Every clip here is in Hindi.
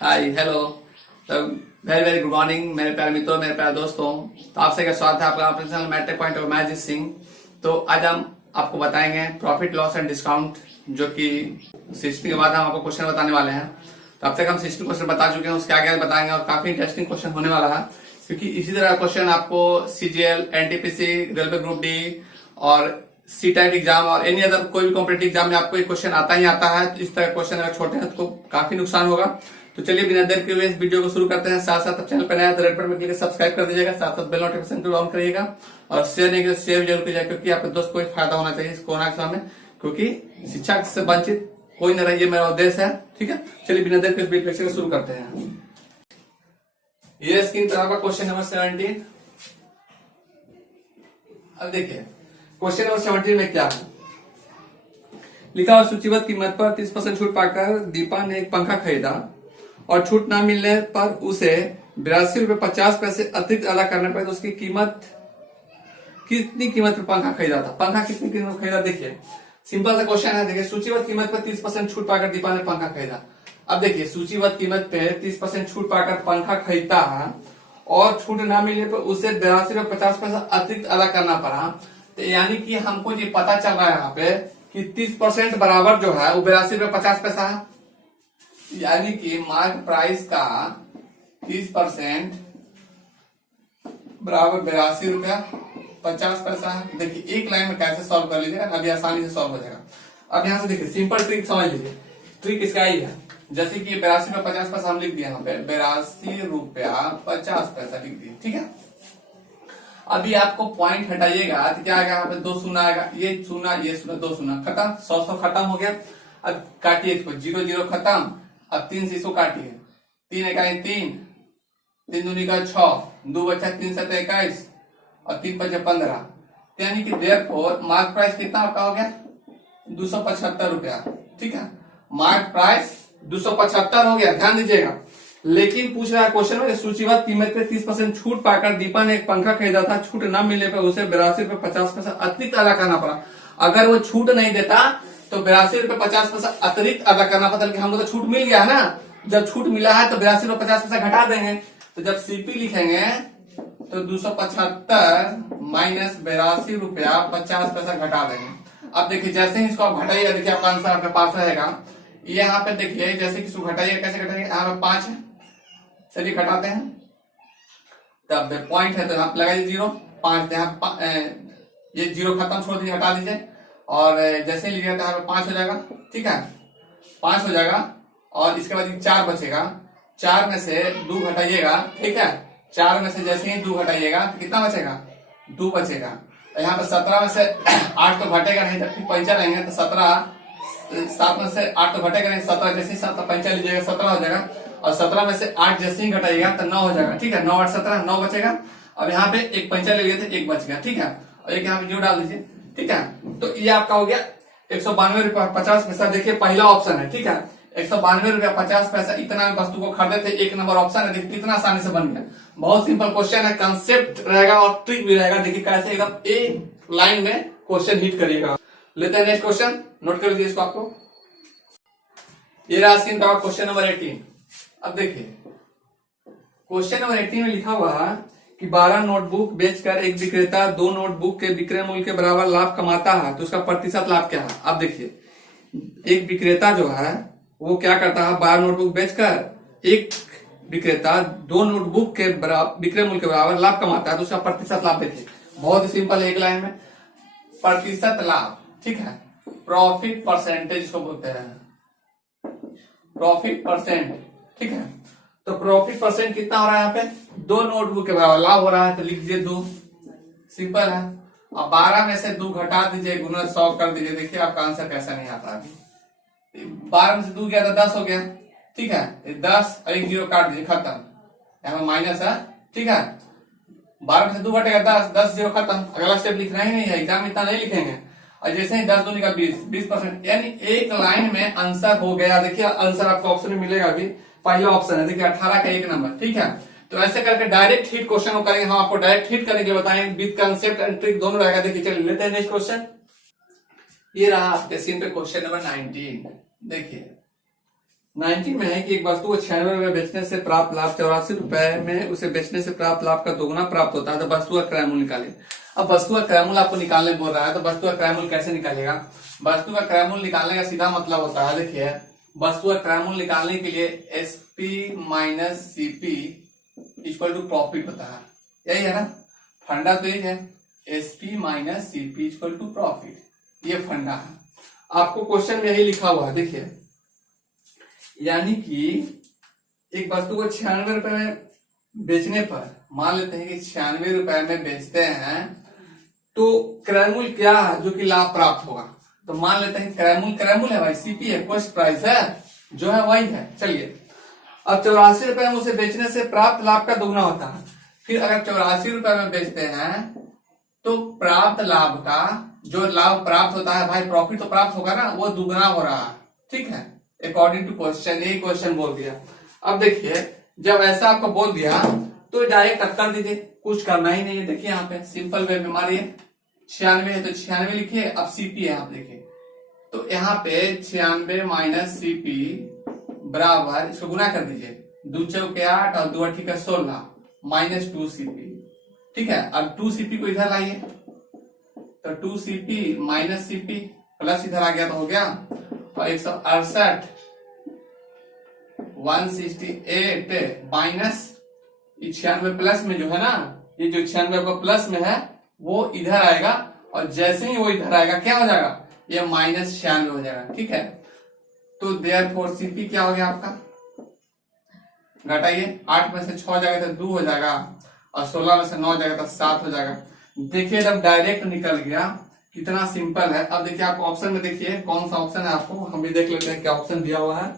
Hi hello. तो वेरी वेरी गुड मॉर्निंग मेरे प्यारे मित्रों, मेरे प्यारे दोस्तों। तो आपसे का स्वागत है आपका अपने चैनल मैट्रिक पॉइंट और मैजिक सिंह। तो आज हम आपको बताएंगे प्रॉफिट लॉस एंड डिस्काउंट, जो कि 60 के बाद हम आपको क्वेश्चन बताने वाले हैं। तो अब तक हम 60 क्वेश्चन बता चुके हैं, उसके आगे बताएंगे और काफी इंटरेस्टिंग क्वेश्चन होने वाला है, क्योंकि इसी तरह क्वेश्चन आपको CGL, NTPC, railway group D और सी टाइप एग्जाम और एनी अदर कोई भी कॉम्पिटेटिव एग्जाम में आपको एक क्वेश्चन आता ही आता है। तो इस तरह क्वेश्चन अगर छोटे हैं तो काफी नुकसान होगा। तो चलिए बिना देर के हुए इस वीडियो को शुरू करते हैं। साथ साथ चैनल पर नया रेड बटन में क्लिक सब्सक्राइब कर दीजिएगा, साथ साथ बेल नोटिफिकेशन को ऑन करिएगा और शेयर नहीं किया शेयर जरूर कीजिएगा, क्योंकि आपके दोस्त को फायदा होना चाहिए इस कोरोना के समय, क्योंकि शिक्षा से वंचित कोई न रहे, ये मेरा उद्देश्य है। ठीक है, चलिए बिना देर के इस वीडियो को शुरू करते हैं। ये स्क्रीन पर आपका क्वेश्चन नंबर 17। अब देखिए क्वेश्चन नंबर 17 में क्या है लिखा हुआ। सूचीबद्ध कीमत पर 30% छूट पाकर दीपा ने एक पंखा खरीदा और छूट न मिलने पर उसे 82.50 अतिरिक्त अदा करने पर, तो उसकी कीमत कितनी कीमत पर पंखा खरीदा था। पंखा कितनी कीमत पर खरीदा, देखिए सिंपल सा क्वेश्चन है। देखिए सूचीबद्ध कीमत पर 30% छूट पाकर दीपा ने पंखा खरीदा। अब देखिए सूचीबद्ध कीमत पे 30% छूट पाकर पंखा खरीदता है और छूट न मिलने पर उसे 82.50 अतिरिक्त अदा करना पड़ा। तो यानी कि हमको ये पता चल रहा है यहाँ पे कि 30% बराबर जो है वो 82.50 है। यानी कि मार्क प्राइस का 30% बराबर 82.50 है। देखिए एक लाइन में कैसे सॉल्व कर लीजिएगा, अभी आसानी से सॉल्व हो जाएगा। अब यहाँ से देखिए सिंपल ट्रिक समझ लीजिए। ट्रिक इसका ही है, जैसे कि 82.50 हम लिख दिए यहाँ पे 82.50 लिख दिए। ठीक है, अभी आपको पॉइंट हटाइएगा तो क्या आएगा, यहाँ पे 2 शून्य आएगा, ये शून्य ये शून्य 2 शून्य खत्म, 100 खत्म हो गया। अब काटिए इसको, 0 0 खत्म। अब 3 से इसको काटिए, 3 1 3, 3 दूनी का 6, 2 बचा 3 7 21 और 3 5 15। यानी कि देयरफॉर मार्क प्राइस कितना आपका हो गया 275 रुपया। ठीक है, मार्क प्राइस 275 हो गया, ध्यान दीजिएगा। लेकिन पूछ रहा है क्वेश्चन में सूचीबद्ध कीमत पे 30% छूट पाकर दीपा ने एक पंखा खरीदा था, छूट न मिलने पर उसे 82.50 अतिरिक्त अदा करना पड़ा। अगर वो छूट नहीं देता तो 82.50 अतिरिक्त अदा करना पड़ता, लेकिन हमको तो छूट मिल गया है ना। जब छूट मिला है तो 82.50 घटा देंगे। तो जब सीपी लिखेंगे तो 275 माइनस 82.50 घटा देंगे। अब देखिए जैसे ही इसको आप घटाइएगा, देखिए आपका आंसर आपके पास रहेगा। यहाँ पे देखिए जैसे कि इसको घटाइए, कैसे घटाइए, यहाँ पे 5 है, चलिए घटाते हैं। तब पॉइंट है तो यहाँ लगाइए 0, 5 ये 0 खत्म, छोड़ दीजिए, हटा दीजिए। और जैसे ही लीजिएगा तो यहाँ पे 5 हो जाएगा। ठीक है, 5 हो जाएगा और इसके बाद 4 बचेगा। 4 में से 2 घटाइएगा। ठीक है, 4 में से जैसे ही 2 घटाइएगा तो कितना बचेगा, 2 बचेगा। यहाँ पे 17 में से 8 तो घटेगा नहीं, जब पंचा लेंगे तो 17, 7 में से 8 तो घटेगा नहीं, 17 जैसे ही 7 पंचा लीजिएगा 17 हो जाएगा। और 17 में से 8 जैसे ही घटाइएगा तो 9 हो जाएगा। ठीक है, 9 8 17 9 बचेगा। अब यहाँ पे एक पंचा ले लिए थे, 1 बच गया। ठीक है, और एक यहाँ पे 0 डाल दीजिए। ठीक है, तो ये आपका हो गया 192.50। देखिए पहला ऑप्शन है। ठीक है, 192.50 इतना वस्तु को खरीदे थे, 1 नंबर ऑप्शन है। देखिए कितना आसानी से बन गया। बहुत सिंपल क्वेश्चन है, कंसेप्ट रहेगा और ट्रिक भी रहेगा। देखिए कैसे एकदम एक लाइन में क्वेश्चन हिट करिएगा। लेते हैं नेक्स्ट क्वेश्चन, नोट कर लीजिए इसको आपको। ये रहा स्क्रीन पर क्वेश्चन नंबर 18। अब देखिए क्वेश्चन नंबर 18 में लिखा हुआ है कि 12 नोटबुक बेचकर एक विक्रेता 2 नोटबुक के विक्रय मूल्य के बराबर लाभ कमाता है, तो उसका प्रतिशत लाभ क्या है। अब देखिए एक विक्रेता जो है वो क्या करता है, 12 नोटबुक बेचकर एक विक्रेता 2 नोटबुक के विक्रय मूल्य के बराबर लाभ कमाता है, तो उसका प्रतिशत लाभ देखिए बहुत ही सिंपल है, एक लाइन में प्रतिशत लाभ। ठीक है, प्रॉफिट परसेंटेज इसको बोलते हैं, प्रॉफिट परसेंट। ठीक है, तो प्रॉफिट परसेंट कितना हो रहा है यहाँ पे, 2 नोटबुक के बराबर लाभ हो रहा है, तो लिख दीजिए 2, सिंपल है। अब 12 में से 2 घटा दीजिए, गुना 100 कर दीजिए। देखिए आपका आंसर कैसा नहीं आता अभी। 12 में से 2 गया तो 10 हो गया। ठीक है, 10 और 1 0 काट दीजिए, खत्म। यहाँ माइनस है। ठीक है, 12 में से 2 घटेगा 10, 10 0 खत्म। अगला स्टेप लिखना ही नहीं है, एग्जाम में इतना नहीं लिखेंगे। और जैसे ही 10 दूनी का 20, 20%, यानी एक लाइन में आंसर हो गया। देखिए आंसर आपको ऑप्शन में मिलेगा, अभी पहला ऑप्शन है, देखिए 18 का 1 नंबर। ठीक है, तो ऐसे करके डायरेक्ट हिट क्वेश्चन को करेंगे। हम आपको डायरेक्ट हिट करने के लिए बताएंगे, विद कंसेप्ट एंड ट्रिक दोनों रहेगा। देखिए चलिए लेते हैं नेक्स्ट क्वेश्चन। ये रहा आपके स्क्रीन पे क्वेश्चन नंबर 19। देखिए 90 में है कि एक वस्तु को 96 रुपए बेचने से प्राप्त लाभ 84 रुपए में उसे बेचने से प्राप्त लाभ का दोगुना प्राप्त होता है, तो वस्तु का क्रय मूल्य निकाले। अब वस्तु का क्रय मूल्य आपको निकालने बोल रहा है, तो वस्तु का क्रय मूल्य कैसे निकालेगा? वस्तु का क्रय मूल्य निकालने का सीधा मतलब होता है, देखिए वस्तु का क्रय मूल्य निकालने के लिए SP minus CP equal to profit होता है, यही है ना फंडा, तो ये है SP minus CP equal to profit, ये फंडा है। आपको क्वेश्चन में यही लिखा हुआ है, देखिए यानी कि एक वस्तु को 96 रुपए में बेचने पर, मान लेते हैं कि 96 रुपए में बेचते हैं, तो क्रय मूल्य क्या है जो कि लाभ प्राप्त होगा? तो मान लेते हैं क्रय मूल्य है भाई, सीपी है, कॉस्ट प्राइस है, जो है वही है। चलिए अब 84 रुपए में उसे बेचने से प्राप्त लाभ का दोगुना होता है। फिर अगर 84 रुपए में बेचते हैं तो प्राप्त लाभ का जो लाभ प्राप्त होता है भाई, प्रॉफिट तो प्राप्त होगा ना, वो दुगना हो रहा है, ठीक है, अकॉर्डिंग टू क्वेश्चन, यही क्वेश्चन बोल दिया। अब देखिए जब ऐसा आपको बोल दिया तो डायरेक्ट अब कर दीजिए, कुछ करना ही नहीं है। देखिए यहाँ पे सिंपल वे में मारिए, 96 है तो 96 लिखिए, अब सीपी है आप देखिए, तो यहाँ पे 96 माइनस सीपी बराबर, इसको गुना कर दीजिए, 2 चौके 8 और 2 8 16 माइनस 2 सीपी, ठीक है। अब 2 सीपी को इधर लाइए, तो 2 सीपी माइनस सीपी प्लस इधर आ गया तो हो गया, और 168 168 माइनस 96 प्लस में जो है ना, ये जो 96 को प्लस में है वो इधर आएगा, और जैसे ही वो इधर आएगा क्या हो जाएगा, ये माइनस 96 हो जाएगा, ठीक है। तो देयरफॉर सीपी क्या हो गया आपका, घटाइए, 8 में से 6 जाएगा तो 2 हो जाएगा, और 16 में से 9 जाएगा तो 7 हो जाएगा। देखिए जब डायरेक्ट निकल गया, कितना सिंपल है। अब देखिए आप ऑप्शन में देखिए कौन सा ऑप्शन है, आपको हम भी देख लेते हैं क्या ऑप्शन दिया हुआ है।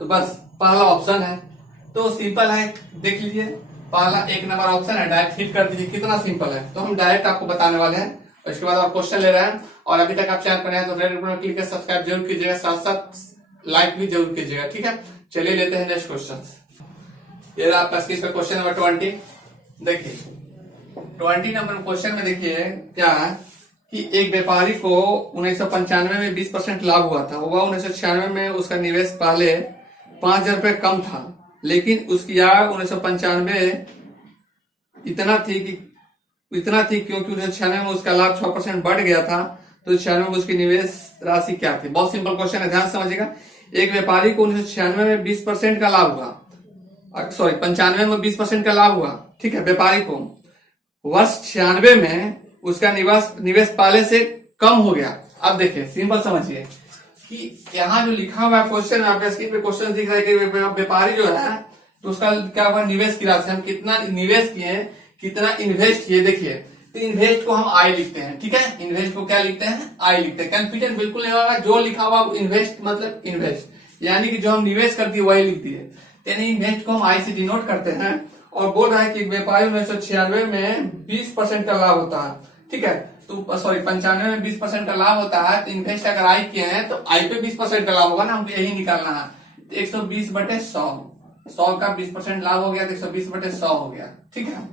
तो बस पहला ऑप्शन है, तो सिंपल है, देख लीजिए पहला 1 नंबर ऑप्शन है, डायरेक्ट हिट कर दीजिए, कितना सिंपल है। तो हम डायरेक्ट आपको बताने वाले हैं, और इसके बाद आप क्वेश्चन ले रहे हैं। और अभी तक आप चैनल पर हैं तो रेड बटन क्लिक कर सब्सक्राइब जरूर कीजिएगा, साथ साथ लाइक भी जरूर कीजिएगा, ठीक है। चलिए लेते हैं नेक्स्ट क्वेश्चन। ये आपका स्क्रीन पर क्वेश्चन नंबर 20, देखिए 20 नंबर क्वेश्चन में देखिए क्या है कि एक व्यापारी को 1995 में 20% लाभ हुआ था। वह 1996 में उसका निवेश पहले 5,000 रुपए कम था, लेकिन उसकी आय 1995 इतना थी क्योंकि 1996 में उसका लाभ 6% बढ़ गया था। तो 96 में उसकी निवेश राशि क्या थी? बहुत सिंपल क्वेश्चन है, ध्यान समझिएगा। एक व्यापारी को 1996 में 20% का लाभ हुआ, सॉरी 95 में 20% का लाभ हुआ, ठीक है। व्यापारी को वर्ष 96 में उसका निवेश पहले से कम हो गया। अब देखिए सिंपल समझिए कि यहाँ जो लिखा हुआ क्वेश्चन, आपके स्क्रीन पे क्वेश्चन दिख रहा है कि व्यापारी जो है तो उसका क्या हुआ, निवेश की राशि, हम कितना निवेश किए, कितना इन्वेस्ट किए। देखिए तो इन्वेस्ट को हम आई लिखते हैं, ठीक है, इन्वेस्ट को क्या लिखते हैं, आई लिखते हैं। कंफ्यूजन बिल्कुल नहीं होगा, जो लिखा हुआ इन्वेस्ट मतलब इन्वेस्ट, यानी कि जो हम निवेश करती है वही लिखती है, यानी इन्वेस्ट को हम आई से डिनोट करते हैं। और बोल रहा है कि व्यापारी 1996 में 20% का लाभ होता है, ठीक है। तो सॉरी 95 में 20% का लाभ होता है, तो इन्वेस्ट अगर आई किए हैं तो आई पे 20% का लाभ होगा ना, हमको यही निकालना है। तो 120/100, 100 का 20% लाभ हो गया तो 120/100 हो गया, ठीक है।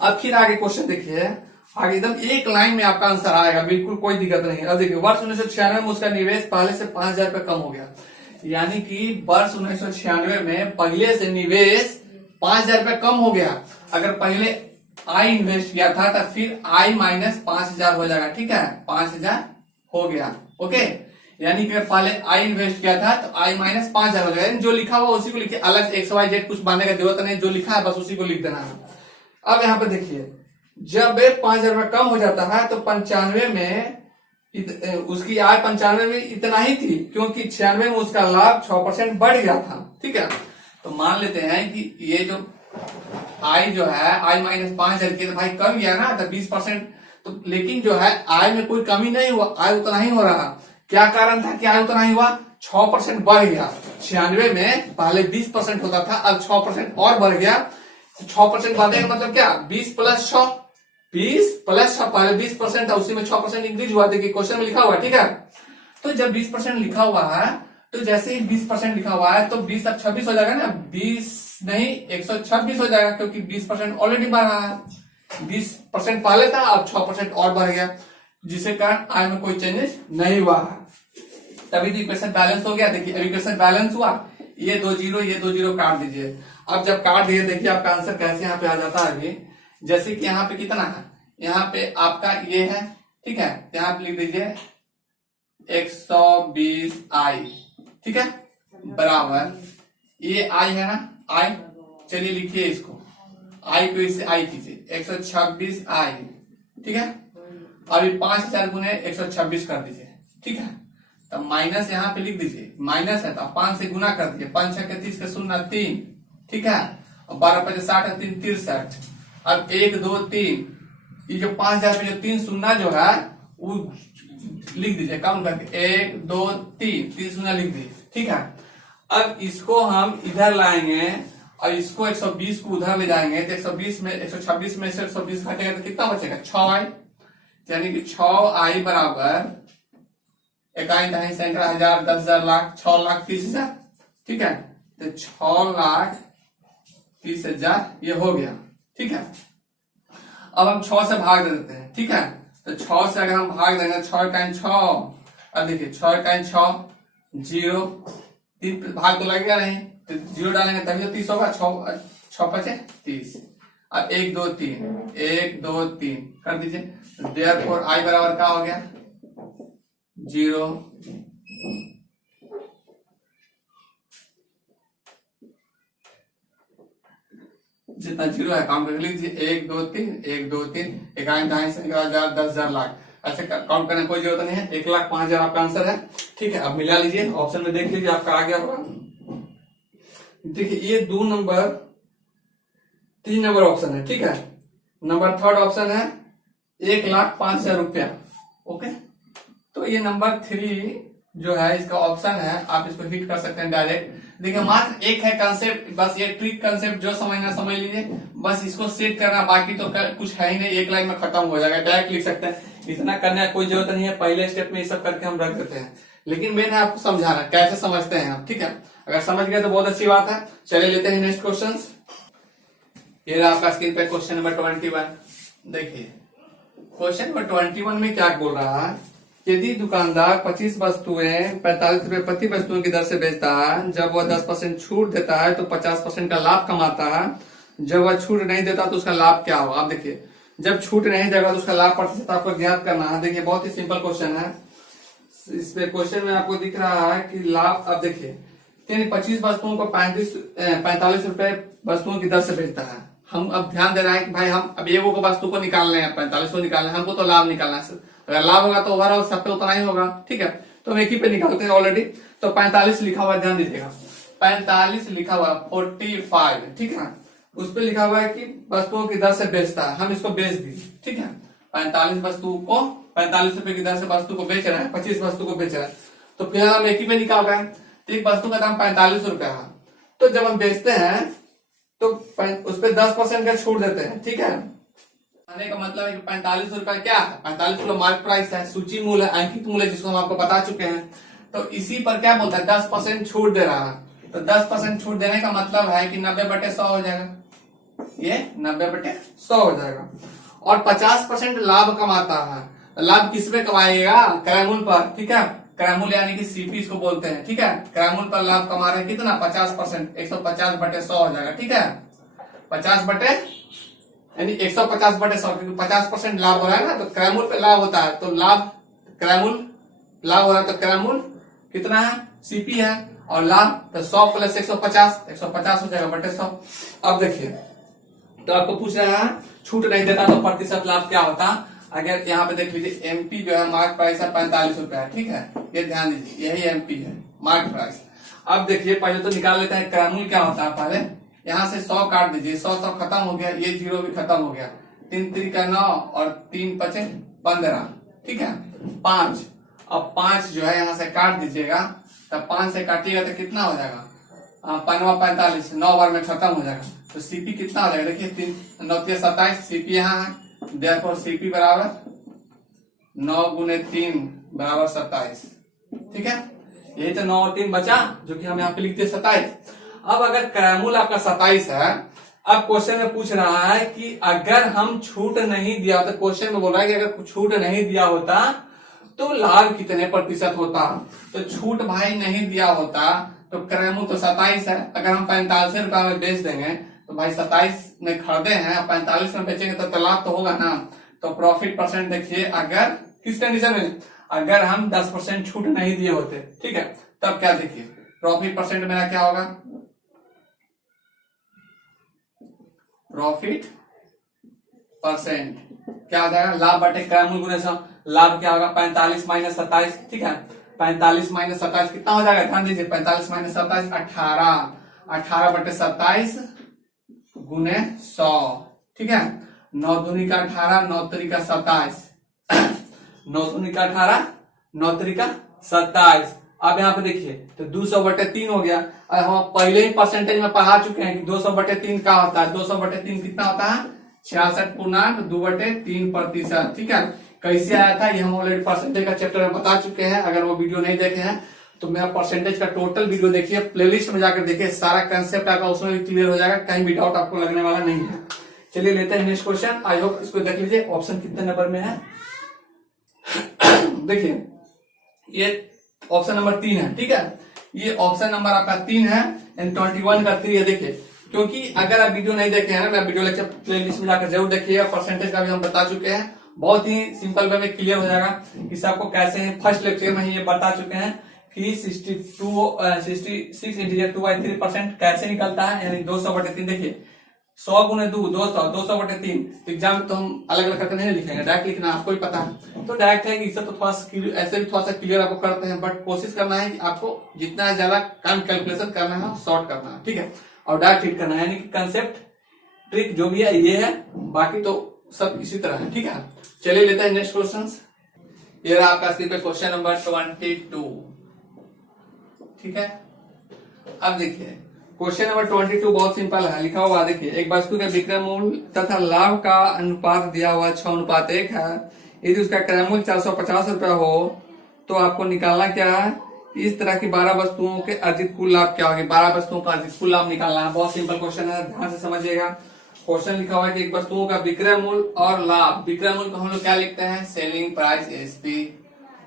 अब फिर आगे क्वेश्चन देखिए, आगे एकदम एक लाइन में आपका आंसर आएगा, बिल्कुल कोई दिक्कत नहीं है। अब देखिए वर्ष 1996 में उसका निवेश पहले से 5,000 रुपए कम हो गया, यानी कि वर्ष 1996 में पहले से निवेश 5,000 रुपए कम हो गया। अगर पहले आई इन्वेस्ट किया था तो फिर आई माइनस 5,000 हो जाएगा, ठीक है, 5,000 हो गया, ओके। यानी कि पहले आई इन्वेस्ट किया था तो आई माइनस 5,000 हो जाएगा। जो लिखा हुआ उसी को लिखिए, अलग से XYZ कुछ बनाने का जरूरत नहीं, जो लिखा है बस उसी को लिख देना है। अब यहाँ पे देखिए जब 5,000 रुपए कम हो जाता है तो 95 में उसकी आय 95 में इतना ही थी, क्योंकि 96 में उसका लाभ 6% बढ़ गया था, ठीक है। तो मान लेते हैं कि ये जो आई जो है आई माइनस 5,000 की, तो भाई कम गया ना, तो 20%, तो लेकिन जो है आय में कोई कमी नहीं हुआ, आय उतना ही हो रहा। क्या कारण था कि आय उतना ही हुआ, 6% बढ़ गया। 96 में पहले 20% होता था, अब 6% और बढ़ गया। 6% बढ़ने का मतलब क्या, 20 प्लस 6, 20 प्लस 6, पहले 20% था उसी में 6% इंक्रीज हुआ, देखिए क्वेश्चन में लिखा हुआ, ठीक है। तो जब 20% लिखा हुआ है तो जैसे ही 20% लिखा हुआ है तो 20 अब 26 हो जाएगा ना, 20 नहीं 126 हो जाएगा, क्योंकि 20% ऑलरेडी बढ़ रहा है। 20% पहले था, अब 6% और बढ़ गया, जिसके कारण आय में कोई चेंजेस नहीं हुआ है। तभी तो इक्वेशन बैलेंस हो गया। देखिए अब इक्वेशन बैलेंस हुआ, ये 2 जीरो काट दीजिए। अब जब काट दिए देखिए आपका आंसर कैसे यहाँ पे आ जाता है अभी। जैसे कि यहाँ पे कितना है, यहाँ पे आपका ये है, ठीक है, यहाँ पे लिख दीजिए 120i, ठीक है, बराबर ये i है ना, i, चलिए लिखिए इसको, i को इससे i कीजिए 126i, ठीक है। अभी 5000 गुने 126 कर दीजिए, ठीक है। तो माइनस यहाँ पे लिख दीजिए, माइनस है तो 5 से गुना कर दीजिए, 5 6 30 का 0 3, ठीक है, और 12 5 60 3 63। अब 1 2 3, ये जो 5000 में जो 3 शून्य जो है वो लिख दीजिए काउंट करके, 1 2 3, 3 शून्य लिख दीजिए, ठीक है। अब इसको हम इधर लाएंगे और इसको 120 को उधर ले जाएंगे तो 120 में 126 में से 120 घटेगा तो कितना बचेगा, 6i, यानी कि 6i बराबर 1 2 सैकड़ा हजार 10,000 लाख 6,30,000, ठीक है। तो 6,30,000 ये हो गया, ठीक है। अब हम 6 से भाग दे देते हैं, ठीक है। तो 6 से अगर हम भाग देंगे 6 टाइम 6, अब देखिए 6 टाइम 6 0, 3 भाग तो लगेगा नहीं तो 0 डालेंगे तभी तो 30 होगा, 6 5 30। अब 1 2 3 1 2 3 कर दीजिए, देयरफॉर i बराबर क्या हो गया 0, जितना 0 है काउंट कर लीजिए, 1 2 3 1 2 3, 1 2 10,000 10,000 लाख, ऐसे काउंट करने की कोई जरूरत नहीं है। 1,05,000 आपका आंसर है, ठीक है। अब मिला लीजिए, ऑप्शन में देख लीजिए आपका आ गया होगा। देखिए ये 2 नंबर 3 नंबर ऑप्शन है, ठीक है। नंबर 3rd ऑप्शन है 1,05,000 रुपया, ओके। तो ये नंबर 3 जो है इसका ऑप्शन है, आप इसको हिट कर सकते हैं डायरेक्ट। देखिए मात्र एक है कंसेप्ट, बस ये ट्रिक कंसेप्ट जो समझना समझ लीजिए, बस इसको सेट करना, बाकी तो कुछ है ही नहीं, एक लाइन में खत्म हो जाएगा, डायरेक्ट लिख सकते हैं, इतना करने का कोई जरूरत नहीं है। पहले स्टेप में ये सब करके हम रख देते हैं, लेकिन मैंने आपको समझाना कैसे समझते हैं आप, ठीक है। अगर समझ गए तो बहुत अच्छी बात है। चलिए लेते हैं नेक्स्ट क्वेश्चन। ये रहा आपका स्क्रीन पे क्वेश्चन नंबर 21। देखिए क्वेश्चन नंबर 21 में क्या बोल रहा है, यदि दुकानदार 25 वस्तुएं 45 रुपए प्रति वस्तुओं की दर से बेचता है, जब वह 10% छूट देता है तो 50% का लाभ कमाता है, जब वह छूट नहीं देता तो उसका लाभ क्या होगा। आप देखिए जब छूट नहीं देगा तो उसका लाभ प्रतिशत आपको ज्ञात करना है। देखिए बहुत ही सिंपल क्वेश्चन है, इसमें क्वेश्चन में आपको दिख रहा है कि लाभ, अब देखिए 25 वस्तुओं को 45 रुपए वस्तुओं की दर से बेचता है। हम अब ध्यान दे रहे हैं कि भाई हम अब एगो को वस्तु को निकालने हैं, 45 को निकालना है, हमको तो लाभ निकालना है। अगर लाभ होगा तो ओवरऑल सब पे उतना ही होगा, ठीक है। तो हम एक ही पे निकालते हैं ऑलरेडी। तो 45 लिखा हुआ ध्यान दीजिएगा, 45 लिखा हुआ 45, ठीक है। उस पर लिखा हुआ है कि वस्तुओं की दर से बेचता है, हम इसको बेच दिए, ठीक है। 45 वस्तु को 45 रुपए की दर से वस्तु को बेच रहे हैं, 25 वस्तु को बेच रहे हैं, तो फिर हम एक ही पे निकाल रहे हैं। तो एक वस्तु का दाम 45 रुपया है, तो जब हम बेचते हैं तो उस पर 10% का छूट देते हैं, ठीक है। कहने का मतलब है कि 45 रुपया क्या है, 45 रुपया मार्क प्राइस है, सूची मूल्य है, अंकित मूल्य, जिसको हम आपको बता चुके हैं। तो इसी पर क्या बोलता है 10% छूट दे रहा है। तो 10% छूट देने का मतलब है कि 90/100 हो जाएगा, ये 90/100 हो जाएगा। और 50% लाभ कमाता है। लाभ किस पे कमाएगा, क्रयमूल्य पर, ठीक है। क्रयमूल्य यानी कि सीपी इसको बोलते हैं, ठीक है। क्रयमूल्य पर लाभ कमा रहे हैं कितना, 50%, 150/100 हो जाएगा, ठीक है। 50 यानी 150/100, क्योंकि 50% लाभ हो रहा है ना, तो क्रयमूल्य पे लाभ होता है, तो लाभ क्रयमूल्य लाभ हो रहा है, तो क्रयमूल्य कितना है, सीपी है, और लाभ तो 100 + 150 हो जाएगा बटे 100। अब देखिए तो आपको पूछ रहा है छूट नहीं देता तो प्रतिशत लाभ क्या होता। अगर यहाँ पे देख लीजिए एमपी जो है मार्क प्राइस है 45 रुपया, ठीक है। ये ध्यान दीजिए यही एमपी है मार्क प्राइस। अब देखिए पहले तो निकाल लेते हैं क्रयमूल्य क्या होता है। पहले यहाँ से 100 काट दीजिए, 100 खत्म हो गया, ये 0 भी खत्म हो गया, 3 3 का 9 और 3 5 15, ठीक है 5। अब 5 जो है यहाँ से काट दीजिएगा, तब 5 से काटिएगा तो कितना हो जाएगा, 5 45, 9 बार में खत्म हो जाएगा। तो सीपी कितना हो जाएगा, देखिए 3 9 27, सीपी यहाँ है, देयरफॉर सीपी बराबर 9 × 3 = 27, ठीक है। यही तो 9 और 3 बचा, जो कि हम यहाँ पे लिखते 27। अब अगर क्रयमूल्य आपका 27 है, अब क्वेश्चन में पूछ रहा है कि अगर हम छूट नहीं दिया होता, क्वेश्चन में बोल रहा है कि अगर छूट नहीं दिया होता तो लाभ कितने प्रतिशत होता। तो छूट भाई नहीं दिया होता तो क्रयमूल्य तो 27 है, अगर हम 45 रुपए में बेच देंगे तो भाई 27 में खरीदे हैं 45 में बेचेंगे तो लाभ तो होगा ना। तो प्रॉफिट परसेंट देखिए, अगर किस कंडीशन में, अगर हम 10% छूट नहीं दिए होते, ठीक है, तब क्या देखिए प्रॉफिट परसेंट मेरा क्या होगा, प्रॉफिट परसेंट क्या हो जाएगा, लाभ बटे क्रयमूल्य गुणे सौ। लाभ क्या होगा 45 माइनस 27, ठीक है, 45 माइनस 27 कितना हो जाएगा, ध्यान दीजिए 45 माइनस 27 18, 18 बटे 27 गुने 100, ठीक है, 9 दूनी का 18, 9 तरी का 27, 9 दूनी का 18, 9 तरी का 27। अब यहाँ पे देखिए तो 200 बटे 3 हो गया। अब हम पहले ही परसेंटेज में पढ़ा चुके हैं कि 200 बटे 3 क्या होता है, 200 बटे 3 कितना होता है 66.2/3%, ठीक है। कैसे आया था ये हम ऑलरेडी परसेंटेज का चैप्टर में बता चुके हैं, अगर वो वीडियो नहीं देखे हैं तो मेरा परसेंटेज का टोटल वीडियो देखिए, प्लेलिस्ट में जाकर देखिए, सारा कंसेप्ट आपका उसमें भी क्लियर हो जाएगा, कहीं भी डाउट आपको लगने वाला नहीं है। चलिए लेते हैं नेक्स्ट क्वेश्चन। आई होप इसको देख लीजिए, ऑप्शन कितने नंबर में है देखिए, ये ऑप्शन नंबर 3 है, ठीक है, ये ऑप्शन नंबर आपका 3 है एंड 21 का 3 है। देखिए क्योंकि अगर आप वीडियो नहीं देखे हैं ना, मैं वीडियो लेक्चर प्लेलिस्ट में जाकर जरूर देखिएगा, परसेंटेज का भी हम बता चुके हैं, बहुत ही सिंपल वे में क्लियर हो जाएगा कि सबको कैसे, फर्स्ट लेक्चर में ही ये बता चुके हैं कि 66 इंटीजर 2/3% कैसे निकलता है, यानी 200 बटे 3। देखिए 100 गुने 2 200, 200 बटे 3। एग्जाम में तो हम अलग अलग करके नहीं लिखेंगे, डायरेक्ट लिखना आपको ही पता है, तो डायरेक्ट है कि इससे तो थोड़ा ऐसे भी थोड़ा सा क्लियर आपको करते हैं, बट कोशिश करना है कि आपको जितना ज्यादा कम कैलकुलेशन करना है शॉर्ट करना है, ठीक है, और डायरेक्ट हिट करना है, यानी कि कंसेप्ट ट्रिक जो भी है ये है, बाकी तो सब इसी तरह है, ठीक है। चलिए लेते हैं नेक्स्ट क्वेश्चन। ये रहा आपका स्क्रीन पे क्वेश्चन नंबर 22, ठीक है। अब देखिए क्वेश्चन नंबर 22 बहुत सिंपल है, लिखा हुआ देखिए, एक वस्तु के विक्रय मूल्य तथा लाभ का अनुपात दिया हुआ 6:1 है। यदि उसका क्रय मूल्य 450 रुपया हो तो आपको निकालना क्या है, इस तरह की 12 वस्तुओं के अर्जित कुल लाभ क्या होगी, 12 वस्तुओं का अर्जित कुल लाभ निकालना है। बहुत सिंपल क्वेश्चन है, ध्यान से समझिएगा। क्वेश्चन लिखा हुआ है कि एक वस्तुओं का विक्रय मूल्य और लाभ, विक्रय मूल्य को हम लोग क्या लिखते हैं, सेलिंग प्राइस एसपी,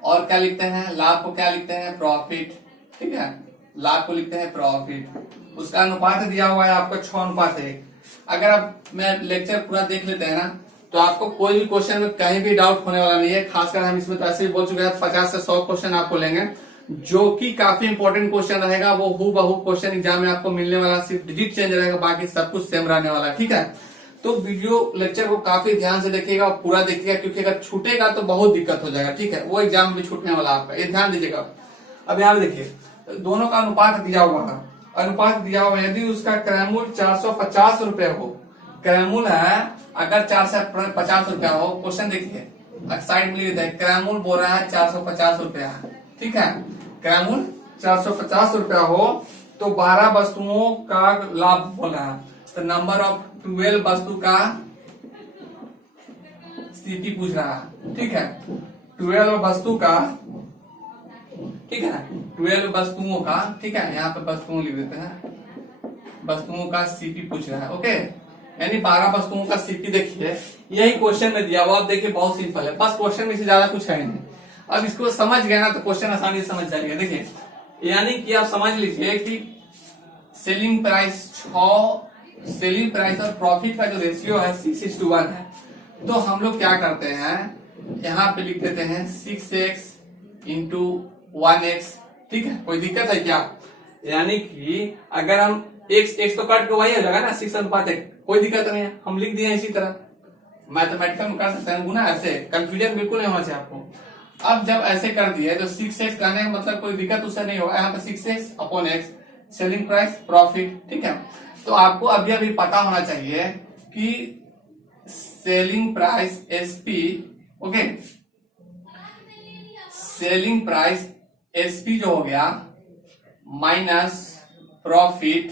और क्या लिखते हैं, लाभ को क्या लिखते हैं, प्रॉफिट, ठीक है, लाभ को लिखते हैं प्रॉफिट। उसका अनुपात दिया हुआ है आपको 6:1। अगर आप मैं लेक्चर पूरा देख लेते हैं ना तो आपको कोई भी क्वेश्चन में कहीं भी डाउट होने वाला नहीं है। खासकर हम इसमें तो ऐसे ही बोल चुके हैं 50 से 100 क्वेश्चन आपको लेंगे, जो कि काफी इंपॉर्टेंट क्वेश्चन रहेगा। वो हूबहू क्वेश्चन एग्जाम में आपको मिलने वाला, सिर्फ डिजिट चेंज रहेगा, बाकी सब कुछ सेम रहने वाला, ठीक है। तो वीडियो लेक्चर को काफी ध्यान से देखिएगा और पूरा देखिएगा, क्योंकि अगर छूटेगा तो बहुत दिक्कत हो जाएगा, ठीक है, वो एग्जाम में भी छूटने वाला आपका, ये ध्यान दीजिएगा। अब यहाँ देखिए दोनों का अनुपात दिया हुआ है, अनुपात दिया हुआ है, यदि उसका क्रय मूल्य 450 रुपए हो, क्रय मूल्य है अगर 450 रुपया हो, क्वेश्चन देखिए साइड में लिख दें, क्रय मूल्य बोल रहा है 450 रुपया, ठीक है, क्रय मूल्य 450 रुपया हो तो 12 वस्तुओं का लाभ बोल रहा है, तो नंबर ऑफ 12 वस्तु का सीपी पूछ रहा है, ठीक है, 12 वस्तु का, ठीक है, 12 वस्तुओं का, ठीक है, यहाँ पे वस्तुओं लिख देते हैं, वस्तुओं का सीपी पूछ रहा है, ओके, यानी 12 वस्तुओं का सीपी। देखिए यही क्वेश्चन में दिया हुआ, आप देखिए बहुत सिंपल है, बस क्वेश्चन में से ज्यादा कुछ है नहीं। अब इसको समझ गए ना तो क्वेश्चन आसानी से समझ जाएगा। देखिए यानी कि आप समझ लीजिए कि सेलिंग प्राइस और प्रॉफिट का जो रेशियो है 6:1 है, तो हम लोग क्या करते हैं, यहाँ पे लिख देते हैं 6x इंटू 1x, ठीक है, कोई दिक्कत है क्या, यानी कि अगर हम x तो कट के वही हो जाएगा ना 6:1, कोई दिक्कत नहीं है, हम लिख दिए इसी तरह, मैथमेटिकल में कर सकते हैं गुना, ऐसे कंफ्यूजन बिल्कुल नहीं होना चाहिए आपको। अब जब ऐसे कर दिए तो 6x कहने का मतलब कोई दिक्कत उससे नहीं होगा, यहाँ पे 6x upon x, selling price profit, ठीक है। तो आपको अभी पता होना चाहिए कि selling price SP, okay, selling price SP जो हो गया minus profit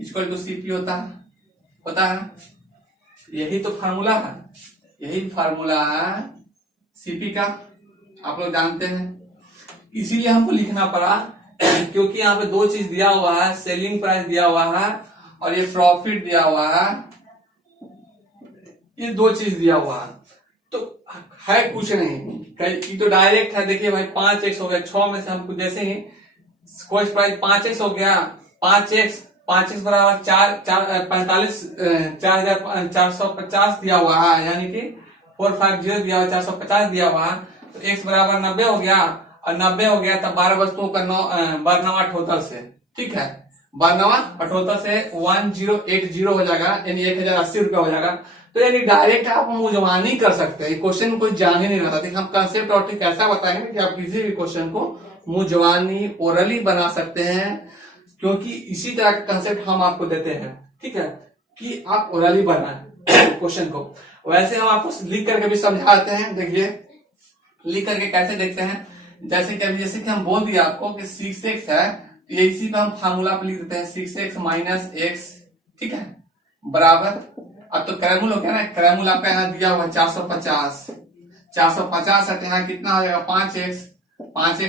equal to CP होता है, यही तो फार्मूला है, यही फार्मूला है सीपी का, आप लोग जानते हैं, इसीलिए हमको लिखना पड़ा क्योंकि यहाँ पे दो चीज दिया हुआ है, सेलिंग प्राइस दिया हुआ है और ये प्रॉफिट दिया हुआ है, ये दो चीज दिया हुआ है, तो है कुछ नहीं, ये तो डायरेक्ट है। देखिए भाई 5x हो गया, 6 में से हमको जैसे ही कोई प्राइस 5x हो गया, 5x बराबर 4,450 दिया हुआ है, यानी कि 450 दिया हुआ, 450 दिया हुआ है, तो x बराबर 90 हो गया, और 90 हो गया तब 12 वस्तुओं का 12वां टोटल से, ठीक है, 12वां टोटल से 1080 हो जाएगा, यानी 1080 रुपया हो जाएगा। तो यानी डायरेक्ट आप मुंजवानी कर सकते हैं, क्वेश्चन कोई जान ही नहीं रहा था। हम कंसेप्ट और ट्रिक ऐसा बताएंगे कि आप किसी भी क्वेश्चन को मुंजवानी ओरली बना सकते हैं, क्योंकि इसी तरह का कंसेप्ट हम आपको देते हैं, ठीक है, कि आप ओरली बनाएं क्वेश्चन को। वैसे हम आपको लिख करके भी समझाते हैं। देखिए लिख करके कैसे देखते हैं, जैसे कि हम बोल दिया आपको कि 6x है, तो इसी को हम फार्मूला पे लिख देते हैं 6x माइनस x, ठीक है, बराबर, अब तो क्रैमूल हो गया ना, क्रैमूल आपका यहाँ दिया हुआ 450 है, यहाँ कितना हो जाएगा 5x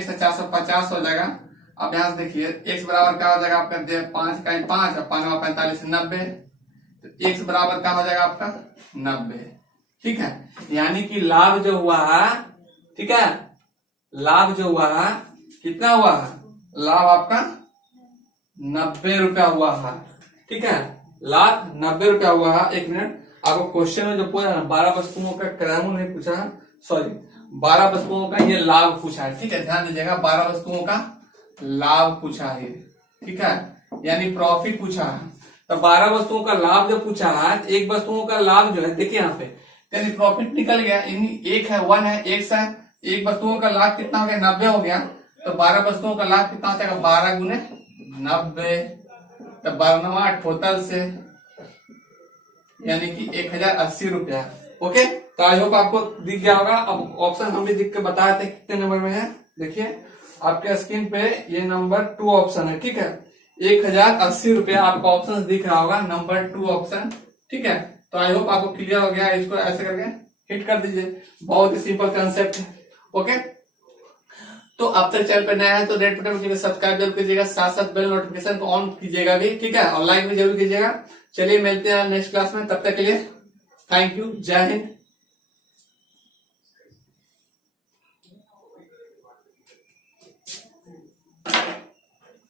से 450 हो जाएगा। अब यहाँ से देखिए x बराबर क्या हो जाएगा आपका, 5 का 5 और 5 45 90, तो x बराबर क्या हो जाएगा आपका 90, ठीक है। यानी कि लाभ जो हुआ है, ठीक है, लाभ जो हुआ है कितना हुआ है, लाभ आपका 90 रुपया हुआ है, ठीक है, लाभ 90 रुपया हुआ है। एक मिनट, आपको क्वेश्चन में जो पूछा ना 12 वस्तुओं का क्रैमूल नहीं पूछा, सॉरी 12 वस्तुओं का ये लाभ पूछा है, ठीक है, ध्यान दीजिएगा, 12 वस्तुओं का लाभ पूछा है, ठीक है, यानी प्रॉफिट पूछा है। तो 12 वस्तुओं का लाभ जो पूछा है, एक वस्तुओं का लाभ जो है, देखिए यहाँ पे यानी प्रॉफिट निकल गया, एक है 1 है, x है, एक वस्तुओं का लाभ कितना हो गया 90 हो गया, तो 12 वस्तुओं का लाभ कितना हो जाएगा 12 गुने 90, तो 12वां टोटल से, यानी कि 1080 रुपया। ओके, तो आई होप आपको दिख गया होगा। अब ऑप्शन हम भी दिख के बताए थे कितने नंबर में है, देखिए आपके स्क्रीन पे ये नंबर 2 ऑप्शन है, ठीक है, 1080 रुपया आपका ऑप्शन दिख रहा होगा, नंबर 2 ऑप्शन, ठीक है। तो आई होप आपको क्लियर हो गया, इसको ऐसे करके हिट कर दीजिए, बहुत ही सिंपल कंसेप्ट है। ओके, तो अब तक चैनल पे नया है तो रेड बटन कीजिएगा, सब्सक्राइब जरूर कीजिएगा, साथ साथ बेल नोटिफिकेशन को ऑन कीजिएगा भी, ठीक है, और लाइक भी जरूर कीजिएगा। चलिए मिलते हैं नेक्स्ट क्लास में, तब तक के लिए थैंक यू, जय हिंद।